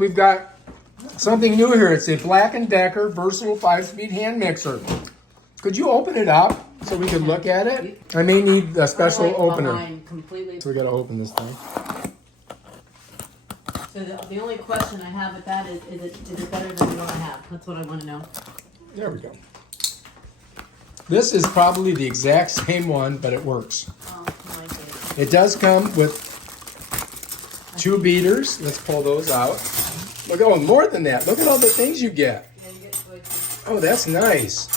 we've got something new here. It's a Black & Decker versatile 5-speed hand mixer. Could you open it up so we could look at it? I may need a special opener. Completely. So we got to open this thing. So the only question I have with that is it better than the one I have? That's what I want to know. There we go. This is probably the exact same one, but it works. Oh, I like it. It does come with 2 beaters. Let's pull those out. Look, oh, more than that. Look at all the things you get. Yeah, you get choices. Oh, that's nice.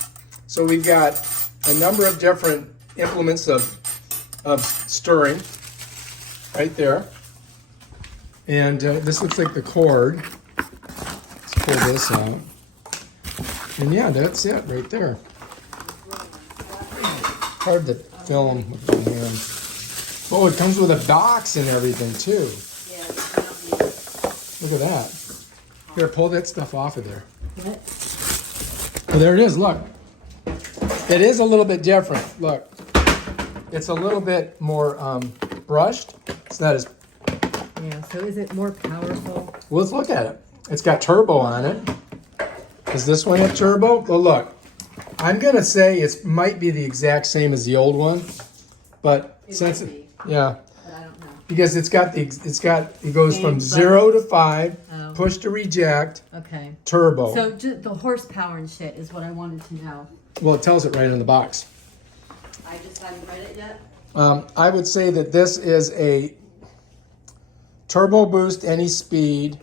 So we've got a number of different implements of stirring right there. And this looks like the cord. Let's pull this out. And yeah, that's it right there. Hard to film with one hand. Oh, it comes with a box and everything too. Yeah, it's not me. Look at that. Here, pull that stuff off of there. What? Oh, there it is, look. It is a little bit different, look. It's a little bit more brushed. It's not as... Yeah, so is it more powerful? Well, let's look at it. It's got turbo on it. Does this one have turbo? Well, look. I'm going to say it might be the exact same as the old one. But It since... might be, Yeah. but I don't know. Because it goes from 0 to 5, Oh. push to reject, Okay. turbo. So the horsepower and shit is what I wanted to know. Well, it tells it right in the box. I just haven't read it yet. I would say that this is a turbo boost any speed,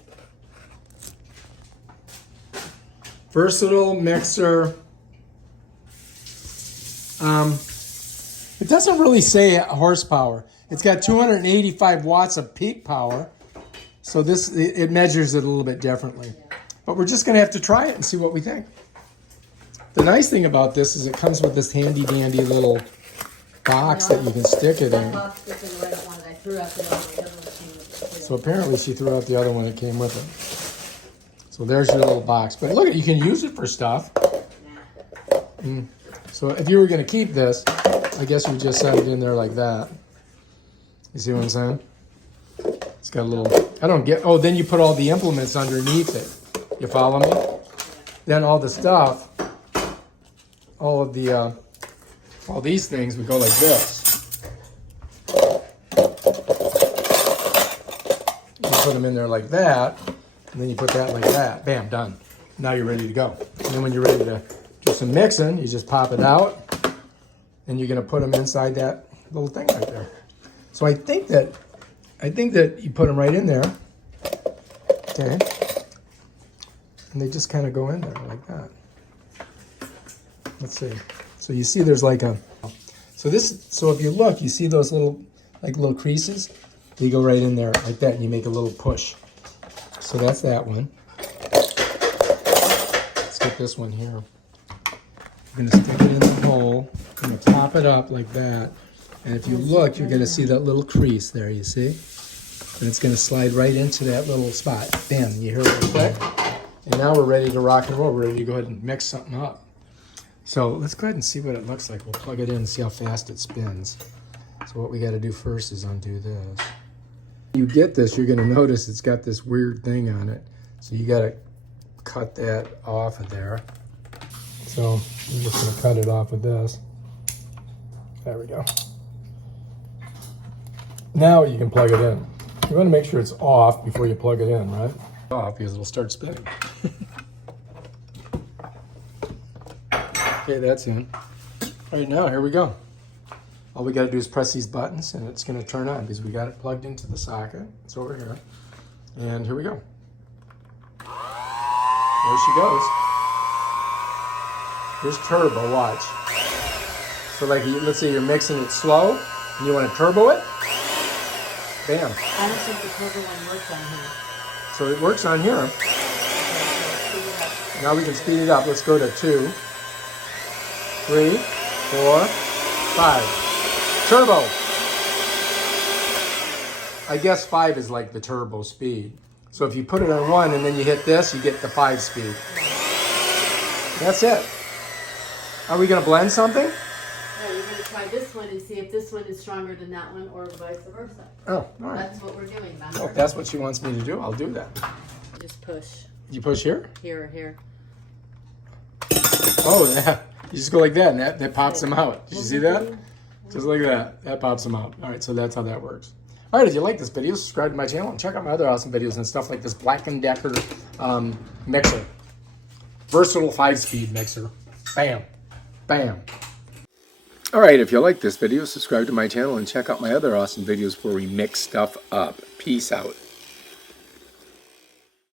versatile mixer. It doesn't really say horsepower. It's got 285 watts of peak power, so it measures it a little bit differently. But we're just going to have to try it and see what we think. The nice thing about this is it comes with this handy dandy little box that you can stick it in. That box is in the right one. I threw out the other one. The other one came with it, too. So apparently she threw out the other one that came with it. So there's your little box. But look, you can use it for stuff. Nah. So if you were going to keep this, I guess you would just set it in there like that. You see what I'm saying? It's got a little, oh, then you put all the implements underneath it. You follow me? Then all the stuff, all of the, all these things would go like this. You put them in there like that, and then you put that like that. Bam, done. Now you're ready to go. And then when you're ready to do some mixing, you just pop it out, and you're going to put them inside that little thing right there. So I think that you put them right in there, okay, and they just kind of go in there like that. Let's see. So you see, there's like a. So if you look, you see those little creases. They go right in there like that, and you make a little push. So that's that one. Let's get this one here. We're gonna stick it in the hole. I'm gonna pop it up like that. And if you look, you're going to see that little crease there, you see? And it's going to slide right into that little spot. Bam, you hear it like that? And now we're ready to rock and roll. We're ready to go ahead and mix something up. So let's go ahead and see what it looks like. We'll plug it in and see how fast it spins. So what we got to do first is undo this. When you get this, you're going to notice it's got this weird thing on it. So you got to cut that off of there. So I'm just going to cut it off with this. There we go. Now you can plug it in. You want to make sure it's off before you plug it in, right? Off because it'll start spinning. Okay, that's in. Right now, here we go. All we got to do is press these buttons and it's going to turn on because we got it plugged into the socket. It's over here. And here we go. There she goes. Here's turbo, watch. So like, let's say you're mixing it slow and you want to turbo it. Bam. I don't think the turbo one works on here. So it works on here. Okay, so speed it up. Now we can speed it up. Let's go to 2, 3, 4, 5. Turbo. I guess 5 is like the turbo speed. So if you put it on 1 and then you hit this, you get the 5 speed. That's it. Are we going to blend something? No, you're going to try this one and see if this one is stronger than that one or vice versa. Oh, all right. That's what we're doing, remember? Well, if that's what she wants me to do, I'll do that. just push You push here? here or here. Oh, yeah. You just go like that, and that pops them out. Did you see that? Just like that. That pops them out. All right, so that's how that works. All right, if you like this video, subscribe to my channel and check out my other awesome videos and stuff like this Black & Decker mixer. Versatile 5-speed mixer. Bam. Bam. All right, if you like this video, subscribe to my channel and check out my other awesome videos where we mix stuff up. Peace out.